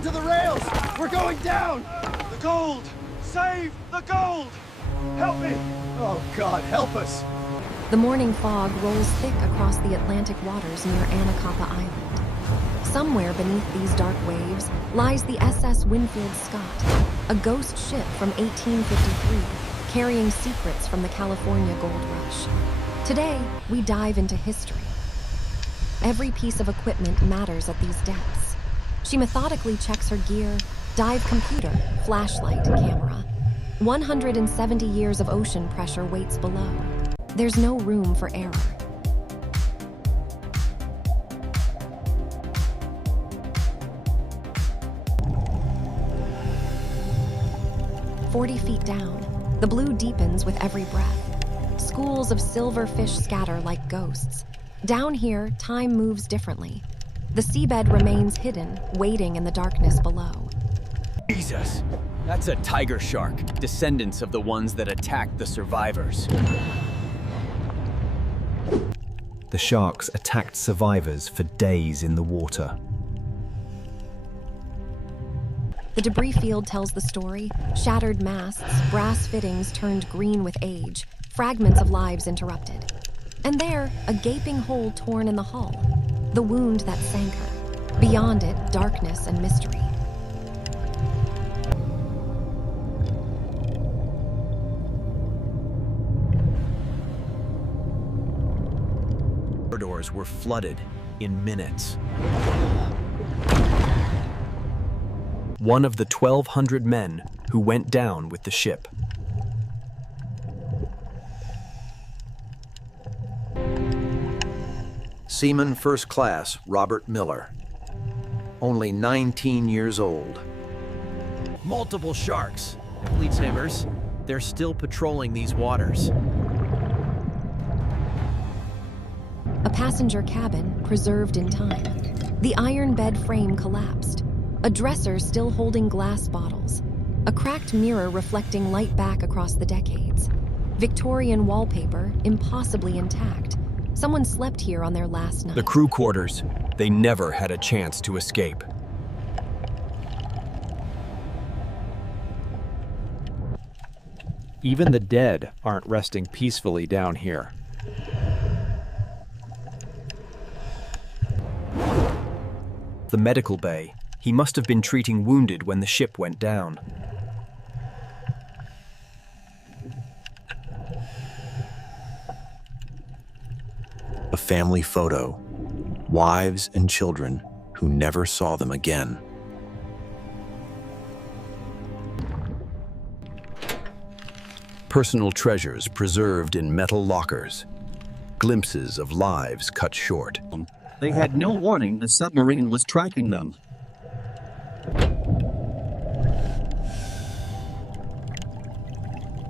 onto the rails! We're going down! The gold! Save the gold! Help me! Oh God, help us! The morning fog rolls thick across the Atlantic waters near Anacapa Island. Somewhere beneath these dark waves lies the SS Winfield Scott, a ghost ship from 1853, carrying secrets from the California gold rush. Today, we dive into history. Every piece of equipment matters at these depths. She methodically checks her gear, dive computer, flashlight, camera. 170 years of ocean pressure waits below. There's no room for error. "40 feet down, the blue deepens with every breath. Schools of silver fish scatter like ghosts. Down here, time moves differently. The seabed remains hidden, waiting in the darkness below. Jesus, that's a tiger shark, descendants of the ones that attacked the survivors. The sharks attacked survivors for days in the water. The debris field tells the story. Shattered masts, brass fittings turned green with age, fragments of lives interrupted. And there, a gaping hole torn in the hull, the wound that sank her. Beyond it, darkness and mystery. Corridors were flooded in minutes. One of the 1,200 men who went down with the ship. Seaman First Class Robert Miller, only 19 years old. Multiple sharks. Fleet savers, they're still patrolling these waters. A passenger cabin preserved in time. The iron bed frame collapsed. A dresser still holding glass bottles. A cracked mirror reflecting light back across the decades. Victorian wallpaper impossibly intact. Someone slept here on their last night. The crew quarters, they never had a chance to escape. Even the dead aren't resting peacefully down here. The medical bay, he must have been treating wounded when the ship went down. A family photo, wives and children who never saw them again. Personal treasures preserved in metal lockers, glimpses of lives cut short. They had no warning the submarine was tracking them.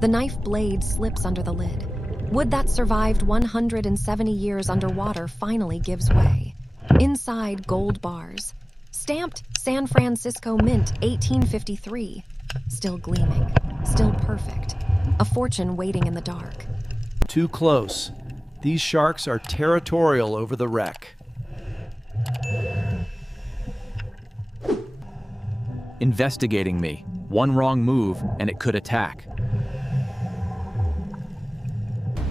The knife blade slips under the lid. Wood that survived 170 years underwater finally gives way. Inside, gold bars. Stamped San Francisco Mint 1853. Still gleaming, still perfect. A fortune waiting in the dark. Too close. These sharks are territorial over the wreck. Investigating me. One wrong move and it could attack.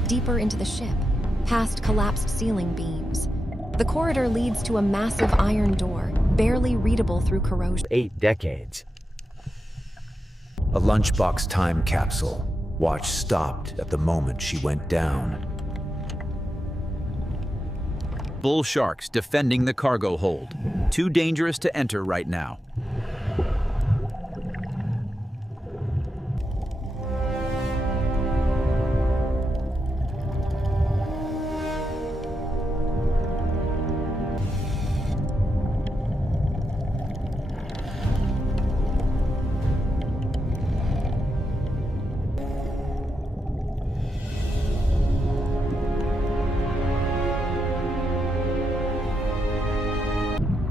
Deeper into the ship, past collapsed ceiling beams. The corridor leads to a massive iron door, barely readable through corrosion. 8 decades. A lunchbox time capsule. Watch stopped at the moment she went down. Bull sharks defending the cargo hold. Too dangerous to enter right now.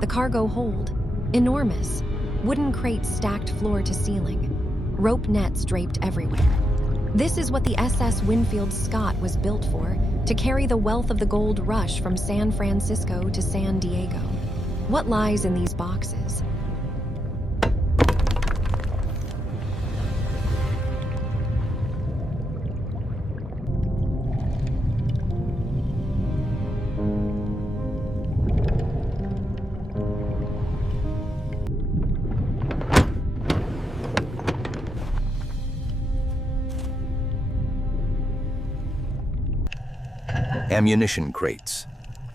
The cargo hold, enormous. Wooden crates stacked floor to ceiling. Rope nets draped everywhere. This is what the SS Winfield Scott was built for, to carry the wealth of the gold rush from San Francisco to San Diego. What lies in these boxes? Ammunition crates,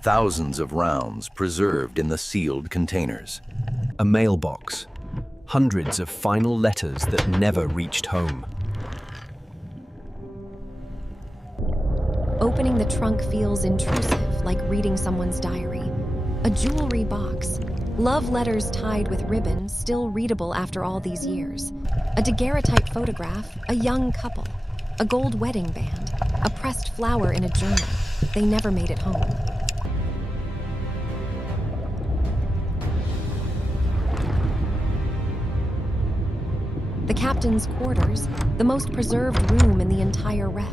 thousands of rounds preserved in the sealed containers. A mailbox, hundreds of final letters that never reached home. Opening the trunk feels intrusive, like reading someone's diary. A jewelry box. Love letters tied with ribbon, still readable after all these years. A daguerreotype photograph, a young couple. A gold wedding band. A pressed flower in a journal. They never made it home. The captain's quarters, the most preserved room in the entire wreck.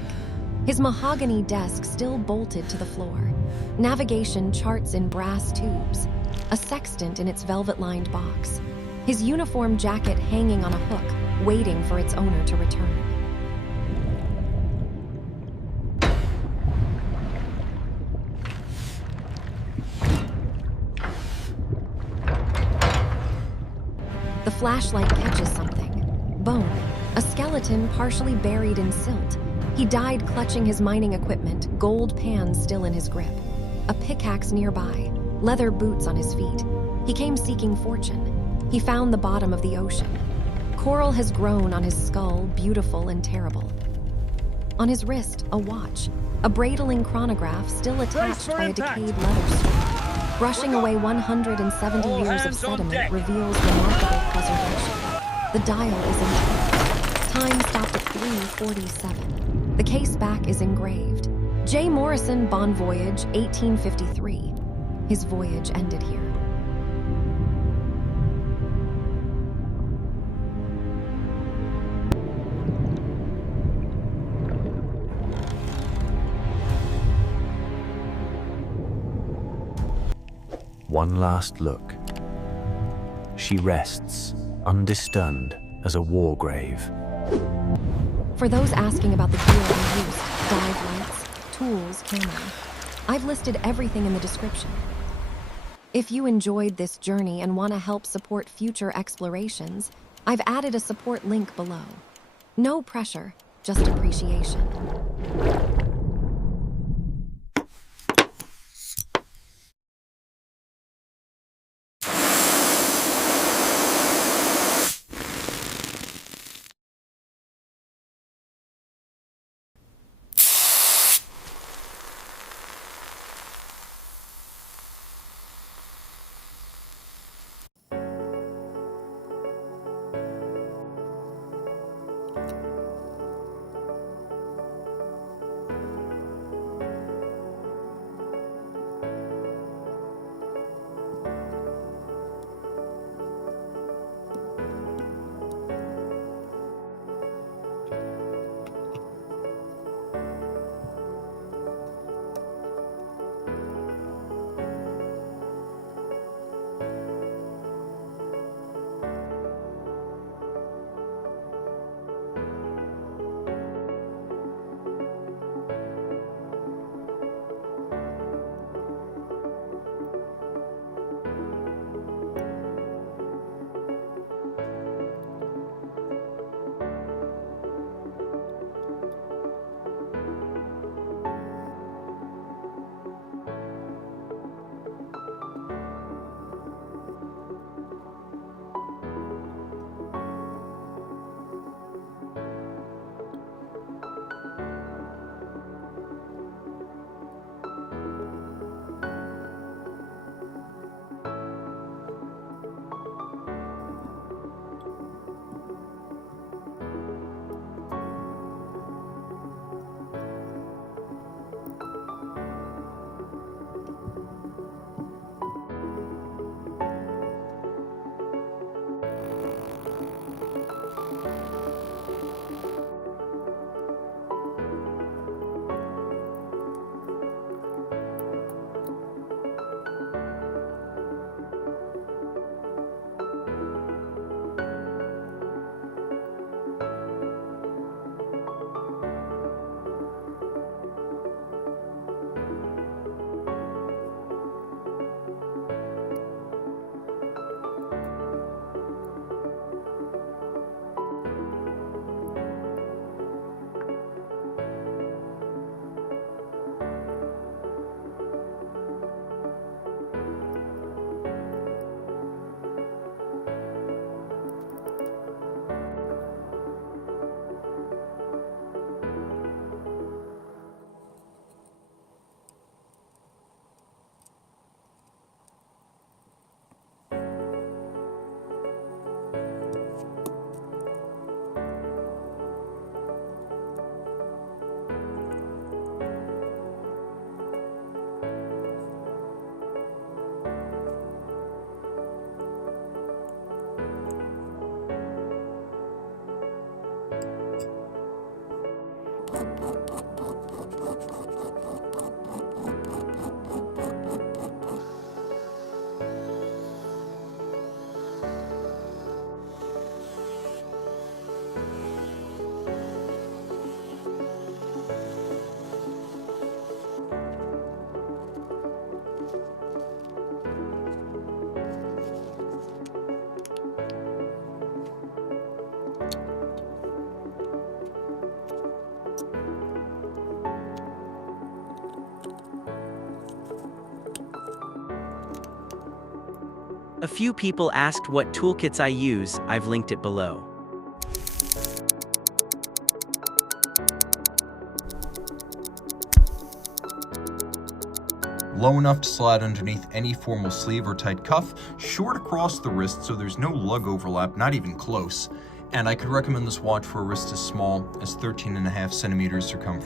His mahogany desk still bolted to the floor. Navigation charts in brass tubes. A sextant in its velvet-lined box. His uniform jacket hanging on a hook, waiting for its owner to return. The flashlight catches something. Bone. A skeleton partially buried in silt. He died clutching his mining equipment, gold pans still in his grip. A pickaxe nearby, leather boots on his feet. He came seeking fortune. He found the bottom of the ocean. Coral has grown on his skull, beautiful and terrible. On his wrist, a watch. A bradling chronograph still attached by a decayed leather strap. Brushing away 170 years of sediment reveals remarkable preservation. The dial is intact. Time stopped at 3:47. The case back is engraved. J. Morrison, Bon Voyage, 1853. His voyage ended here. One last look. She rests, undisturbed as a war grave. For those asking about the gear I used, dive lights, tools, camera, I've listed everything in the description. If you enjoyed this journey and want to help support future explorations, I've added a support link below. No pressure, just appreciation. A few people asked what toolkits I use. I've linked it below. Low enough to slide underneath any formal sleeve or tight cuff, short across the wrist so there's no lug overlap, not even close. And I could recommend this watch for a wrist as small as 13.5 centimeters circumference.